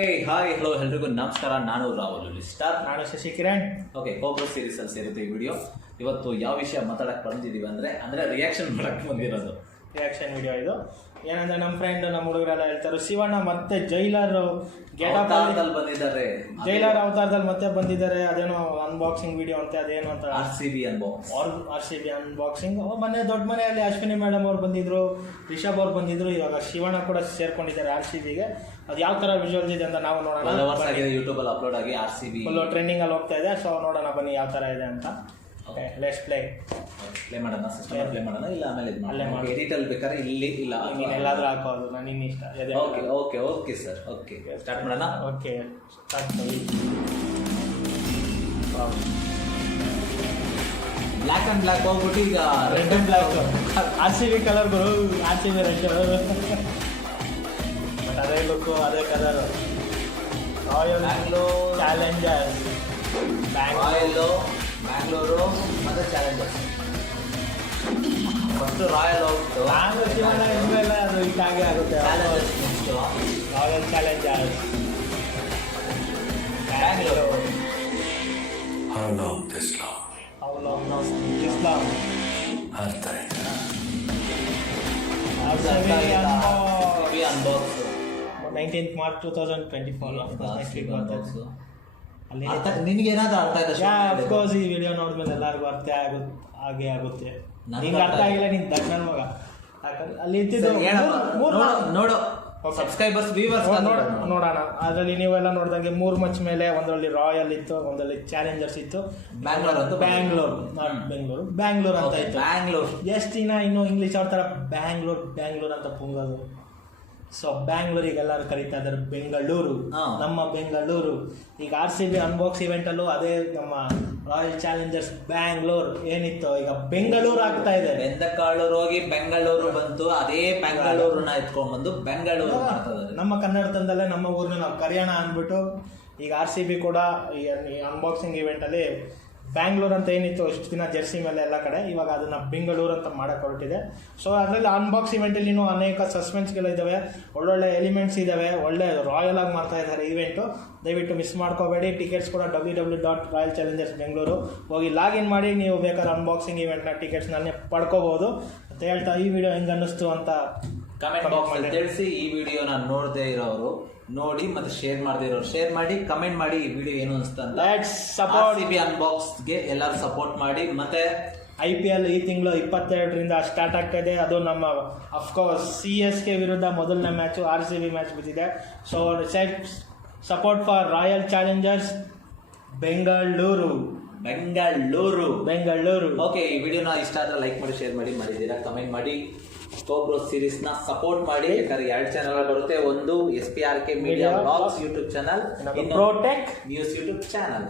Okay hi hello ಎಲ್ರಿಗೂ ನಮಸ್ಕಾರ. ನಾನು ರಾಹುಲ್ ಸ್ಟಾರ್. ನಾನು Shashi Kiran. Okay, cobra series ಅಲ್ಲಿ ಸೇರುತ್ತೆ ಈ ವಿಡಿಯೋ. ಇವತ್ತು ಯಾವ ವಿಷಯ ಮಾತಾಡಕ್ಕೆ ಬಂದಿದ್ದೀವಿ ಅಂದರೆ ರಿಯಾಕ್ಷನ್ ಮಾಡಕ್ಕೆ ಬಂದಿರೋದು. ರಿಯಾಕ್ಷನ್ ವಿಡಿಯೋ ಇದು. ಏನಂದ್ರೆ ನಮ್ಮ ಫ್ರೆಂಡ್ ನಮ್ಮ ಹುಡುಗರೆಲ್ಲ ಹೇಳ್ತಾರೆ ಶಿವಣ್ಣ ಮತ್ತೆ ಜೈಲರ್ ಅವತಾರದಲ್ಲಿ ಬಂದಿದ್ದಾರೆ. ಜೈಲರ್ ಅವತಾರದಲ್ಲಿ ಮತ್ತೆ ಬಂದಿದ್ದಾರೆ. ಅದೇನೋ ಅನ್ಬಾಕ್ಸಿಂಗ್ ವಿಡಿಯೋ ಅಂತೆ, ಅದೇನು ಅಂತ RCB ಅನ್ಬಾಕ್ಸಿಂಗ್. ಮೊನ್ನೆ ದೊಡ್ಡ ಮನೆಯಲ್ಲಿ ಅಶ್ವಿನಿ ಮೇಡಮ್ ಅವ್ರು ಬಂದಿದ್ರು, ರಿಷಬ್ ಅವ್ರು ಬಂದಿದ್ರು. ಇವಾಗ ಶಿವಣ್ಣ ಕೂಡ ಸೇರ್ಕೊಂಡಿದ್ದಾರೆ RCBಗೆ. ಅದು ಯಾವ ಥರ ವಿಜುವಲ್ಸ್ ಇದೆ ಅಂತ ನಾವು ನೋಡೋಣ. ಯೂಟ್ಯೂಬ್ ಅಲ್ಲಿ ಅಪ್ಲೋಡ್ ಆಗಿ RCB ಫುಲ್ ಟ್ರೆಂಡಿಂಗ್ ಅಲ್ಲಿ ಹೋಗ್ತಾ ಇದೆ. ಸೊ ನೋಡೋಣ ಬನ್ನಿ ಯಾವ ಥರ ಇದೆ ಅಂತ. ಓಕೆ, ಲೆಟ್ಸ್ ಪ್ಲೇ ಮಾಡೋಣ. ಸಿಸ್ಟಮ್ ಪ್ಲೇ ಮಾಡೋಣ, ಇಲ್ಲ ಆಮೇಲೆ ಅಲ್ಲೇ ಮಾಡಿ. ಎಡಿಟ್ ಅಲ್ಲಿ ಬೇಕಾದ್ರೆ ಇಲ್ಲಿ ಇಲ್ಲ ನೀನು ಎಲ್ಲಾದ್ರೂ ಹಾಕೋದು, ನಾನು ನಿನ್ನ ಇಷ್ಟ. Okay okay okay sir. Okay, start ಮಾಡೋಣ. ಓಕೆ, ಸ್ಟಾರ್ಟ್ ಮಾಡಿ. ಬ್ಲ್ಯಾಕ್ ಅಂಡ್ ಬ್ಲ್ಯಾಕ್ ಹೋಗ್ಬಿಟ್ಟು ಈಗ red and black RCB ಕಲರ್ಗಳು, RCB red. But ಅದೇ ಲುಕ್ಕು, ಅದೇ ಕಲರ್. ರಾಯಲ್ ಚಾಲೆಂಜರ್ಸ್ ಬ್ಯಾಂಗ್ಳೂರು ಮತ್ತೆ ಚಾಲೆಂಜರ್ಸ್. ಫಸ್ಟ್ ರಾಯಲ್ ಹೋಗ್ಬಿಟ್ಟು ನಾನು ಶಿವಣ್ಣ ಇದ್ಮೇಲೆ ಅದು ಹೀಗೆ ಆಗುತ್ತೆ. Challengers next royal Challengers Bangalore. How long this long? How long now? This long. Arthur. RCB unbox 19th March 2024. ಅಲ್ಲಿ ನಿನ್ಗೆ ಏನಾದ್ರು ಅರ್ಥ ಆಯ್ತಾ? ಅಫ್ಕೋರ್ಸ್ ಈ ವಿಡಿಯೋ ನೋಡಿದ್ಮೇಲೆ ಎಲ್ಲರಿಗೂ ಹಾಗೆ ಆಗುತ್ತೆ. ನಿಂಗೆ ಅರ್ಥ ಆಗಿಲ್ಲ, ನಿಂಗೆ ದಡ್ಡನ ಮಗ. ಅಲ್ಲಿ ಇದ್ದಿದ್ದು ನೋಡು ಸಬ್ಸ್ಕ್ರೈಬರ್ಸ್ ವ್ಯೂವರ್ಸ್ ನೋಡೋಣ. ಅದರಲ್ಲಿ ನೀವೆಲ್ಲ ನೋಡಿದಂಗೆ 3 ಮಚ್ ಮೇಲೆ ಒಂದರಲ್ಲಿ ರಾಯಲ್ ಇತ್ತು, ಒಂದರಲ್ಲಿ ಚಾಲೆಂಜರ್ಸ್ ಇತ್ತು. ಬ್ಯಾಂಗ್ಳೂರ್ ಅಂತ ಬ್ಯಾಂಗ್ಳೂರ್ ಅಂತ ಇತ್ತು. ಬ್ಯಾಂಗ್ಳೂರ್ ಎಷ್ಟು ದಿನ ಇನ್ನು ಇಂಗ್ಲೀಷ್ ಅವ್ರ ಥರ ಬ್ಯಾಂಗ್ಳೂರ್ ಅಂತ ಪುಂಗೋದು. ಸೊ ಬ್ಯಾಂಗ್ಳೂರಿಗೆ ಎಲ್ಲರೂ ಕರೀತಾ ಇದ್ದಾರೆ ಬೆಂಗಳೂರು, ನಮ್ಮ ಬೆಂಗಳೂರು. ಈಗ RCB ಅನ್ಬಾಕ್ಸ್ ಇವೆಂಟಲ್ಲೂ ಅದೇ ನಮ್ಮ ರಾಯಲ್ ಚಾಲೆಂಜರ್ಸ್ ಬ್ಯಾಂಗ್ಳೂರ್ ಏನಿತ್ತು, ಈಗ ಬೆಂಗಳೂರು ಆಗ್ತಾ ಇದೆ. ಬೆಂದಕಾಳೂರು ಹೋಗಿ ಬೆಂಗಳೂರು ಬಂತು, ಅದೇ ಬೆಂಗಳೂರನ್ನ ಎತ್ಕೊಂಡ್ ಬಂದು ಬೆಂಗಳೂರು ನಮ್ಮ ಕನ್ನಡತನದಲ್ಲೇ ನಮ್ಮ ಊರನ್ನ ನಾವು ಕರೆಯೋಣ ಅಂದ್ಬಿಟ್ಟು ಈಗ RCB ಕೂಡ ಈ ಅನ್ಬಾಕ್ಸಿಂಗ್ ಇವೆಂಟಲ್ಲಿ ಬ್ಯಾಂಗ್ಳೂರ್ ಅಂತ ಏನಿತ್ತು ಇಷ್ಟು ದಿನ ಜೆರ್ಸಿ ಮೇಲೆ ಎಲ್ಲ ಕಡೆ, ಇವಾಗ ಅದನ್ನು ಬೆಂಗಳೂರು ಅಂತ ಮಾಡಕ್ಕೆ ಹೊರಟಿದೆ. ಸೊ ಅದರಲ್ಲಿ ಅನ್ಬಾಕ್ಸ್ ಇವೆಂಟಲ್ಲಿ ಇನ್ನೂ ಅನೇಕ ಸಸ್ಪೆನ್ಸ್ಗಳಿದ್ದಾವೆ, ಒಳ್ಳೊಳ್ಳೆ ಎಲಿಮೆಂಟ್ಸ್ ಇದ್ದಾವೆ, ಒಳ್ಳೆ ರಾಯಲ್ ಆಗಿ ಮಾಡ್ತಾ ಇದ್ದಾರೆ ಈವೆಂಟು. ದಯವಿಟ್ಟು ಮಿಸ್ ಮಾಡ್ಕೋಬೇಡಿ. ಟಿಕೆಟ್ಸ್ ಕೂಡ www.royalchallengersbengaluru ಹೋಗಿ ಲಾಗಿನ್ ಮಾಡಿ, ನೀವು ಬೇಕಾದ್ರೆ ಅನ್ಬಾಕ್ಸಿಂಗ್ ಇವೆಂಟ್ನ ಟಿಕೆಟ್ಸ್ನಲ್ಲಿ ಪಡ್ಕೋಬೋದು ಅಂತ ಹೇಳ್ತಾ ಈ ವಿಡಿಯೋ ಹೆಂಗೆ ಅನ್ನಿಸ್ತು ಅಂತ ಕಮೆಂಟ್ ಬಾಕ್ಸ್ ಅಲ್ಲಿ ತಿಳಿಸಿ. ಈ ವಿಡಿಯೋನ ನೋಡದೇ ಇರೋರು ನೋಡಿ, ಮತ್ತೆ ಶೇರ್ ಮಾಡದೇ ಇರೋರು ಶೇರ್ ಮಾಡಿ, ಕಮೆಂಟ್ ಮಾಡಿ ಈ ವಿಡಿಯೋ ಏನು ಅನಿಸ್ತಾ ಅಂತ. RCB ಅನ್ಬಾಕ್ಸ್ಗೆ ಎಲ್ಲರೂ ಸಪೋರ್ಟ್ ಮಾಡಿ. ಮತ್ತೆ IPL ಈ ತಿಂಗಳು 22ರಿಂದ ಸ್ಟಾರ್ಟ್ ಆಗ್ತಾ ಇದೆ. ಅದು ನಮ್ಮ ಅಫ್ಕೋರ್ಸ್ CSK ವಿರುದ್ಧ ಮೊದಲನೇ ಮ್ಯಾಚು RCB ಮ್ಯಾಚ್ ಬಿದ್ದಿದೆ. So support for royal Challengers Bengaluru. Okay, ಈ ವಿಡಿಯೋನ ಇಷ್ಟ ಆದ್ರೆ ಲೈಕ್ ಮಾಡಿ, ಶೇರ್ ಮಾಡಿ, ಮಾಡಿದ್ದೀರಾ ಕಮೆಂಟ್ ಮಾಡಿ. ಕೋಬ್ರಾ ಸೀರೀಸ್ ನ ಸಪೋರ್ಟ್ ಮಾಡಿ. ಬೇಕಾದ್ರೆ 2 ಚಾನಲ್ ಬರುತ್ತೆ, ಒಂದು SPRK media blogs YouTube channel, Protech news YouTube channel.